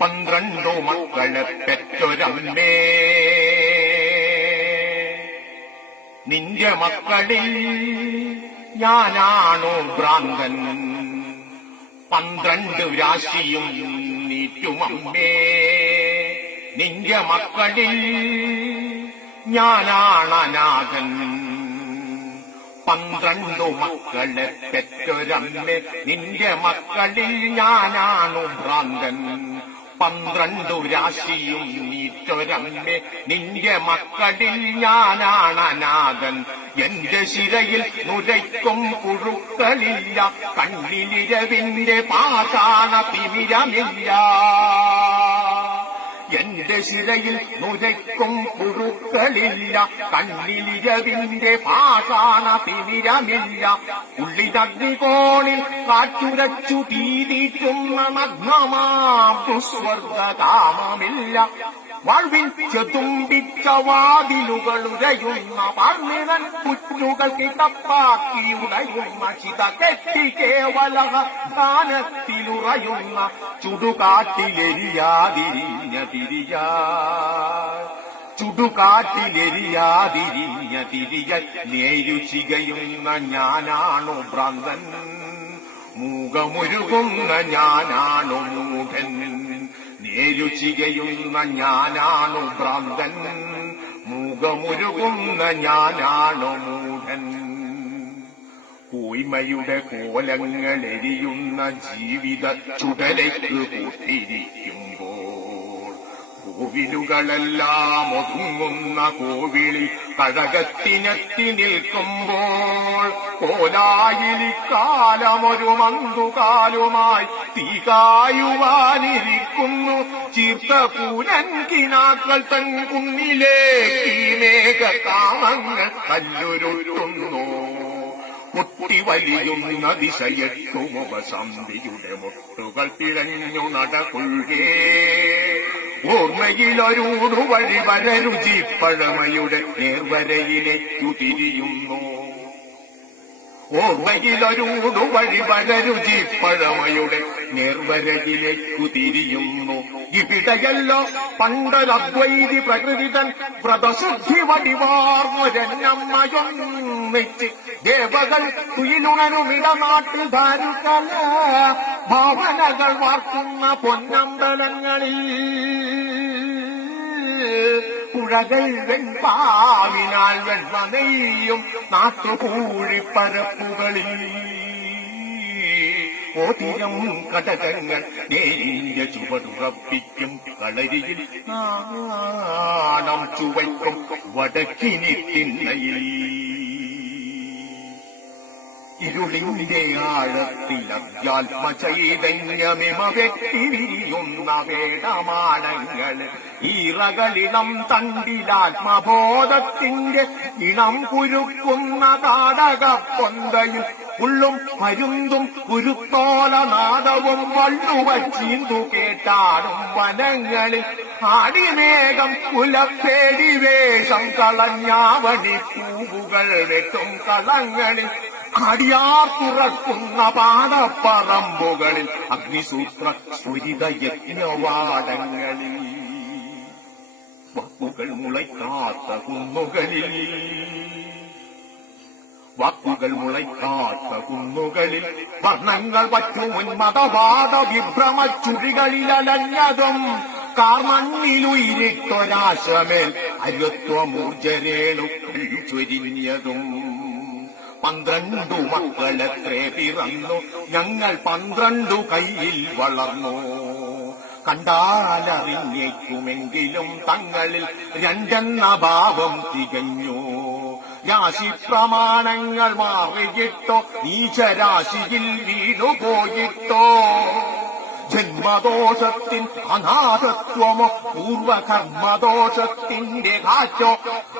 12 മക്കളെ പെറ്റൊരമ്മേ, നിന്റെ മക്കളിൽ ഞാനാണോ ഭ്രാന്തൻ? 12 രാശിയും നീറ്റുമമ്മേ, നിന്റെ മക്കളിൽ ഞാനാണ് അനാഥൻ. 12 മക്കളെ പെറ്റൊരമ്മേ, നിന്റെ മക്കളിൽ ഞാനാണു ഭ്രാന്തൻ. 12 രാശിയും നീറ്റൊരമ്മേ, നിന്റെ മക്കളിൽ ഞാനാണ് അനാഥൻ. എന്റെ ശിരയിൽ നുരയ്ക്കും പുഴുക്കളില്ല, കണ്ണിലിരവിന്റെ പാഷാണ തിമിരമില്ല. എന്റെ ശിരയിൽ നുരയ്ക്കും പുഴുക്കളില്ല, കണ്ണിലിരവിന്റെ പാഷാണ തിമിരമില്ല. ഉള്ളിതഗ്നികോണിൽ കാറ്റുരച്ചു തീരീറ്റുന്ന നഗ്നമാം ദുസ്വർഗകാമമില്ല. വാഴ്വിൻ ചെതുമ്പിച്ച വാതിലുകളുരയുന്ന പാർമിതൻ കുറ്റുകൾ കിടപ്പാക്കിയുടയുന്ന ചിത കെട്ടി കേവല ധാനത്തിലുറയുന്ന ചുടുകാട്ടിലെരിയാതിരിഞ്ഞ തിരിയാൽ, ചുടുകാട്ടിലെരിയാതിരിഞ്ഞ തിരിയൽ നേരു ചികയുന്ന ഞാനാണോ ഭ്രാന്തൻ? മൂകമുരുകുന്ന ഞാനാണോ മൂഢൻ? നേരു ചികയുന്ന ഞാനാണു ഭ്രാന്തൻ, മൂകമുരുകുന്ന ഞാനാണു മൂഢൻ. കോയ്മയുടെ കോലങ്ങളെരിയുന്ന ജീവിത ചുടലയ്ക്ക് കൂട്ടിരിക്കുമ്പോൾ, കോവിലുകളെല്ലാം ഒതുങ്ങുന്ന കോവിളിൽ കഴകത്തിനെത്തി നിൽക്കുമ്പോൾ, കോലായിലിക്കാലമൊരു മന്തുകാലുമായി തീകായുവാനിരിക്കുന്നു. ചീർത്ത പൂരൻ കിനാക്കൾ തൻ കുന്നിലേക്ക് മേഘകാമങ്ങൾ കല്ലുരുട്ടുന്നു. പൊട്ടിവലിയുന്ന ദിശയെട്ടുമുപസന്ധിയുടെ മുട്ടുകൾ പിഴഞ്ഞു നടകൊള്ളേ. ഓർമ്മയിലൊരൂടു വഴിവര രുചിപ്പഴമയുടെ നേർവരയിലേക്കു തിരിയുന്നു. ഓർമ്മയിലൊരൂടു വഴിവര രുചിപ്പഴമയുടെ നേർവരയിലേക്കു തിരിയുന്നു. ഇവിടെയല്ലോ പണ്ടൊരദ്വൈതി പ്രകൃതിതൻ വ്രതശുദ്ധി വടിവാർന്നൊരന്നമ്മയൊന്നിച്ച് ദേവകൾ തുയിലുണരുമിടനാട്ടിൽ ധാരുകല ഭാവനകൾ വാർക്കുന്ന പൊന്നമ്പലങ്ങളിൽ പുഴകൾ വെൺപാവിനാൽ വെണ്മ നെയ്യും നാട്ടുകൂഴിപ്പരപ്പുകളിൽ ഓതിരം കടകങ്ങൾ നേരിയ ചുവടുറപ്പിക്കും കളരിയിൽ നാണം ചുവയ്ക്കും വടക്കിനി തിണ്ണയിൽ. ഇരുളിന്റെ ആഴത്തിൽ അധ്യാത്മചൈതന്യമിമ വ്യക്തിരിയുന്ന വേദമാനങ്ങൾ ഈറകളിളം തണ്ടിലാത്മബോധത്തിന്റെ ഇണം കുരുക്കുന്ന താടകപ്പൊന്തയിൽ ഉള്ളും പരുന്തും കുരുത്തോലനാദവും വള്ളുവച്ചീന്തു കേട്ടാടും വനങ്ങളിൽ ആടിമേഘം കുലപ്പേടി വേഷം കളഞ്ഞാവണി പൂവുകൾ വെട്ടും കളങ്ങളിൽ അടിയാർ തുറക്കുന്ന പാടപ്പറമ്പുകളിൽ അഗ്നിസൂത്ര സ്ഫുരിത യജ്ഞവാടങ്ങളിൽ വാക്കുകൾ മുളയ്ക്കാത്ത കുന്നുകളിൽ, വാക്കുകൾ മുളയ്ക്കാത്ത കുന്നുകളിൽ വർണ്ണങ്ങൾ പറ്റും ഉന്മതവാദ വിഭ്രമ ചുഴികളിലലഞ്ഞതും കാർമണ്ണിലുയിരിട്ടൊരാശമേൽ അരുത്വമൂർജരേണുക്കൾ ചൊരിഞ്ഞതും. 12 മക്കളെത്രേ പിറന്നു, ഞങ്ങൾ 12 കൈയിൽ വളർന്നു. കണ്ടാലറിഞ്ഞേക്കുമെങ്കിലും തങ്ങളിൽ 2 എന്ന ഭാവം തികഞ്ഞു. രാശിപ്രമാണങ്ങൾ മാറിയിട്ടോ നീചരാശിയിൽ വീണുപോയിട്ടോ, ജന്മദോഷത്തിൻ അനാഥത്വമോ പൂർവകർമ്മദോഷത്തിന്റെ കാറ്റോ,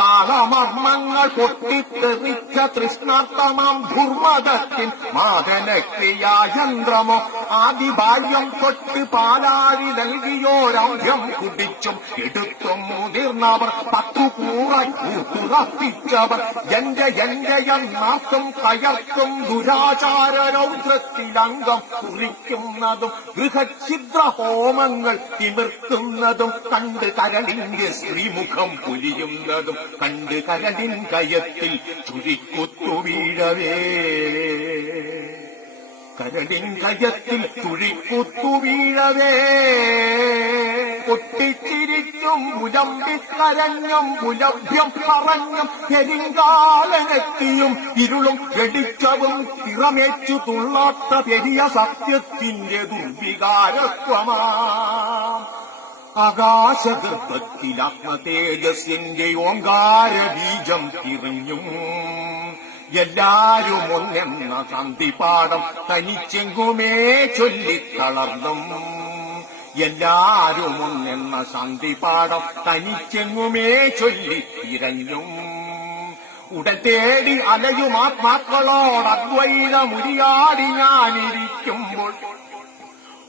താളമർമ്മങ്ങൾ പൊട്ടിത്തെറിച്ച തൃഷ്ണാർത്ഥമാം ദുർമതത്തിൻ മാതനക്രിയായന്ത്രമോ, ആദിബാല്യം തൊട്ട് പാലാഴി നൽകിയോരൗഢ്യം കുടിച്ചും എടുത്തും മുതിർന്നവർ 10 കൂറായി കൂട്ടുറപ്പിച്ചവർ എന്റെ എന്നാർക്കും കയർക്കും ദുരാചാര രൗദ്രത്തിലംഗം കുറിക്കുന്നതും ബൃഹച്ഛിദ്ര ഹോമങ്ങൾ തിമിർക്കുന്നതും കണ്ട് കരളിന്റെ ശ്രീമുഖം പുലിയുന്നതും കണ്ട് കരളിൻ കയത്തിൽ ചുഴിക്കുത്തു വീഴവേ, കരളിൻ കയത്തിൽ ചുഴിക്കുത്തു വീഴവേ, പൊട്ടിച്ചിരിച്ചും പുലമ്പിക്കരഞ്ഞും പുലഭ്യം പറഞ്ഞും പെരിങ്കാലനെത്തിയും ഇരുളും വെളിച്ചവും തിറമേച്ചു തുള്ളാത്ത പെരിയ സത്യത്തിന്റെ ദുർവികാരത്വമാ ആകാശഗർഭത്തിൽ ആത്മതേജസ്സിന്റെ ഓങ്കാര ബീജം തിരിഞ്ഞും എല്ലാരും ഒന്നെന്ന സന്ധിപാഠം തനിച്ചെങ്കുമേ ചൊല്ലിത്തളർന്നും, എല്ലാരും ഒന്നെന്ന സന്ധിപാഠം തനിച്ചെങ്ങുമേ ചൊല്ലിത്തിരഞ്ഞും ഉടൻ തേടി അലയും ആത്മാക്കളോട് അദ്വൈതമുരിയാടി ഞാനിരിക്കുമ്പോൾ,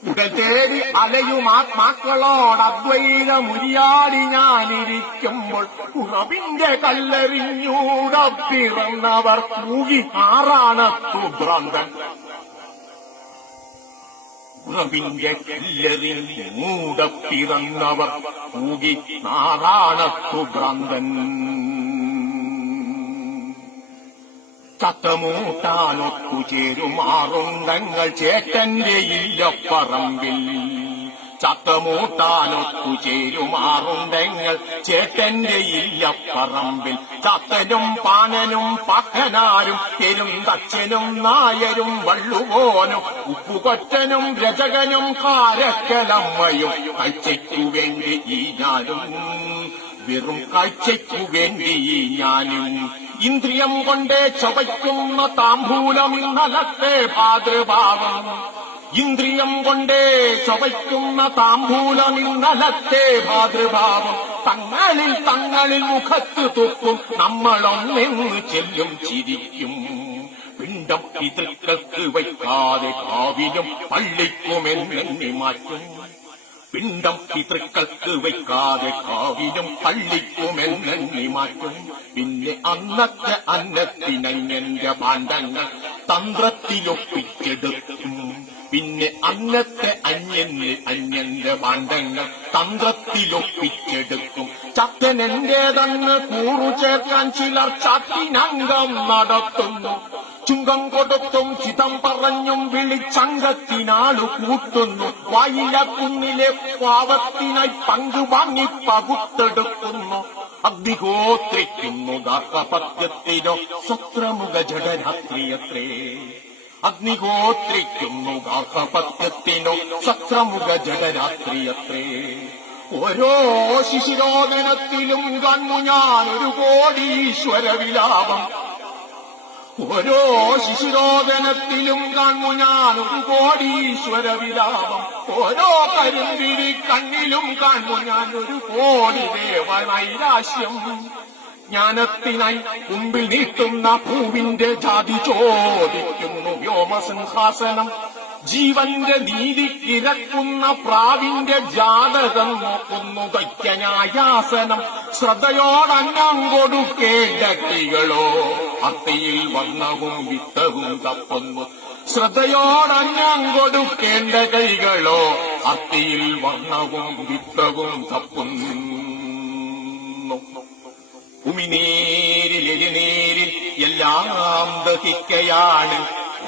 ഉടൻ തേടി അലയും ആത്മാക്കളോട് അദ്വൈതമുരിയാടി ഞാനിരിക്കുമ്പോൾ ഉറവിന്റെ കല്ലെറിഞ്ഞൂടപ്പിറന്നവർ മൂകി ആറാണത്തു ഭ്രാന്തൻ, ഉറവിന്റെ കല്ലെറിഞ്ഞൂടപ്പിറന്നവർ മൂകി ആറാണത്തു ഭ്രാന്തൻ. ചത്തമൂട്ടാനൊത്തുചേരുമാറുണ്ടങ്ങൾ ചേട്ടന്റെ ഇല്ലപ്പറമ്പിൽ, ചത്തമൂട്ടാനൊത്തുചേരുമാറുണ്ടെങ്ങൾ ചേട്ടന്റെ ഇല്ലപ്പറമ്പിൽ. ചത്തനും പാനനും പക്കനാരും പെരുന്തച്ഛനും നായരും വള്ളുവോനും ഉപ്പുകൊറ്റനും രചകനും കാരക്കലമ്മയും കാഴ്ചയ്ക്കു വേണ്ടി ഈ ഞാനും, വെറും കാഴ്ചയ്ക്കു വേണ്ടി ഈ ഞാനും. ഇന്ദ്രിയം കൊണ്ടേ ചവയ്ക്കുന്ന താംബൂലം ഇന്നലത്തെ ഭാതൃഭാവം, ഇന്ദ്രിയം കൊണ്ടേ ചവയ്ക്കുന്ന താംബൂലം ഇന്നലത്തെ ഭാതൃഭാവം. തങ്ങളിൽ മുഖത്ത് തുപ്പും നമ്മളൊന്നെന്ന് ചെല്ലും ചിരിക്കും. പിണ്ടം പിതൃക്കൾക്ക് വയ്ക്കാതെ കാവിലും പള്ളിക്കുമെന്നെ മാറ്റും, പിണ്ടം പിതൃക്കൾക്ക് വയ്ക്കാതെ കാവിലും പള്ളിക്കുമെന്നെ മാറ്റും. പിന്നെ അന്നത്തെ അന്നത്തിനഞ്ഞന്റെ പാണ്ഡങ്ങൾ തന്ത്രത്തിലൊപ്പിച്ചെടുക്കും, പിന്നെ അന്നത്തെ അന്യന്റെ പാണ്ഡങ്ങൾ തന്ത്രത്തിലൊപ്പിച്ചെടുക്കും. ചക്കനെന്റേതെന്ന് കൂറു ചേർക്കാൻ ചിലർ ചാത്തിനംഗം നടത്തുന്നു, ചുങ്കം കൊടുത്തും ചിതം പറഞ്ഞും വിളിച്ചംഗത്തിനാളു കൂട്ടുന്നു. വായിലക്കുന്നിലെ പാവത്തിനായി പങ്കു വാങ്ങി പകുത്തെടുക്കുന്നു. അഗ്നിഹോത്രിക്കുന്നു ഗാർഹപത്യത്തിനോ സത്രമുഖ ജഡരാത്രിയത്രേ, അഗ്നിഹോത്രിക്കുന്നു ഗാർഹപത്യത്തിനോ സത്രമുഖ ജഡരാത്രിയത്രേ. ഓരോ ശിശിരോദനത്തിലും കണ്ണു ഞാനൊരു കോടീശ്വര വിലാപം, ഓരോ ശിശിരോദനത്തിലും കാണു ഞാനൊരു കോടീശ്വര വിലാപം. ഓരോ കരിമ്പിരി കണ്ണിലും കാണു ഞാനൊരു കോടി ദേവനൈരാശ്യം. ജ്ഞാനത്തിനായി മുമ്പിൽ നീട്ടുന്ന പൂവിന്റെ ജാതി ചോദിക്കുന്നു വ്യോമസിംഹാസനം. ജീവന്റെ നീതി ഇരക്കുന്ന പ്രാവിന്റെ ജാതകം നോക്കുന്നു ദൈത്യന്യായാസനം. ശ്രദ്ധയോടന്നം കൊടുക്കേണ്ട കൈകളോ അത്തിയിൽ വർണ്ണവും വിത്തവും തപ്പുന്നു. ശ്രദ്ധയോടന്നം കൊടുക്കേണ്ട കൈകളോ അത്തിയിൽ വർണ്ണവും വിത്തവും തപ്പുന്നു. ഉമിനീരിൽ എരിനീരിൽ എല്ലാം ദഹിക്കയാണ്,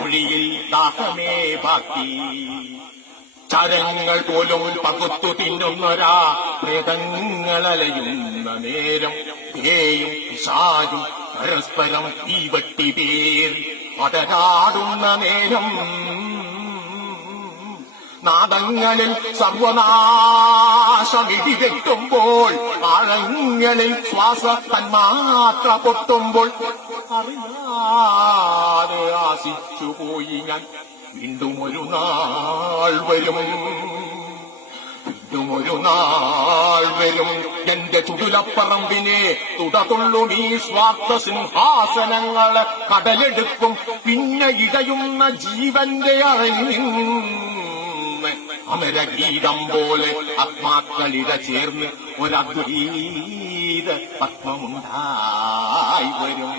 ഒഴിയിൽ ദാഹമേ ബാക്കി. ചരങ്ങൾ പോലും പകുത്തു തിന്നുന്നൊരാ പ്രേതങ്ങളലയുന്ന നേരം പേയും പിശാചും പരസ്പരം തീവട്ടി പേർ അതരാടുന്ന നേരം നാദങ്ങളിൽ സർവനാശമിടിവെട്ടുമ്പോൾ ആഴങ്ങളിൽ ശ്വാസ തന്മാത്ര പൊട്ടുമ്പോൾ അറിയാതെ ആശിച്ചുപോയി ഞാൻ. വീണ്ടും ഒരു നാൾ വരും, വീണ്ടും ഒരു നാൾ വരും. എന്റെ ചുടുലപ്പറമ്പിനെ തുടതുള്ളും ഈ സ്വാർത്ഥ സിംഹാസനങ്ങളെ കടലെടുക്കും. പിന്നെ ഇടയുന്ന ജീവന്റെ അറങ്ങിൽ അമരഗീതം പോലെ ആത്മാക്കളിട ചേർന്ന് ഒരദ്വൈത പത്മമുണ്ടായി വരും.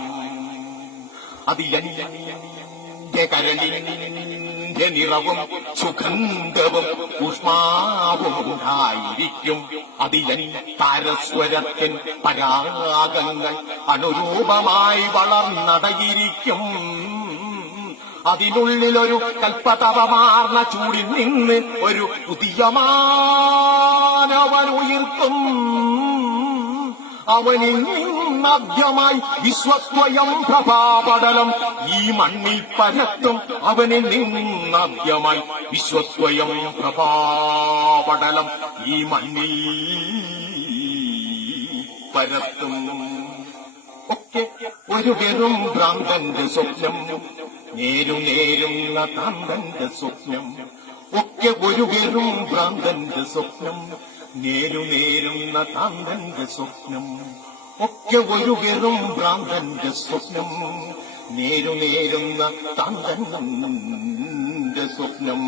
അതിലെന്റെ കരളിന്റെ നിറവും സുഗന്ധവും ഊഷ്മാവും ഉണ്ടായിരിക്കും. അതിലൻ താരസ്വരത്തിൻ പരാഗങ്ങൾ അനുരൂപമായി വളർന്നടയിരിക്കും. അതിനുള്ളിലൊരു കൽപ്പതപമാർന്ന ചൂടിൽ നിന്ന് ഒരു പുതിയ മാനവൻ ഉയർത്തും. അവനിൽ നിന്നാദ്യമായി വിശ്വസ്വയം പ്രഭാപടലം ഈ മണ്ണിൽ പരത്തും. അവനിൽ നിന്നാദ്യമായി വിശ്വസ്വയം പ്രഭാപടലം ഈ മണ്ണിൽ പരത്തും. ഒക്കെ ഒരു വെറും ഭ്രാന്തന്റെ സ്വപ്നം, നേരുന്ന താന്തന്റെ സ്വപ്നം. ഒക്കെ ഒരു വെറും ഭ്രാന്തന്റെ സ്വപ്നം, നേരുന്ന താന്തന്റെ സ്വപ്നം. ഒക്കെ ഒരു വെറും ഭ്രാന്തന്റെ സ്വപ്നം, നേരുന്ന താന്തന്റെ സ്വപ്നം.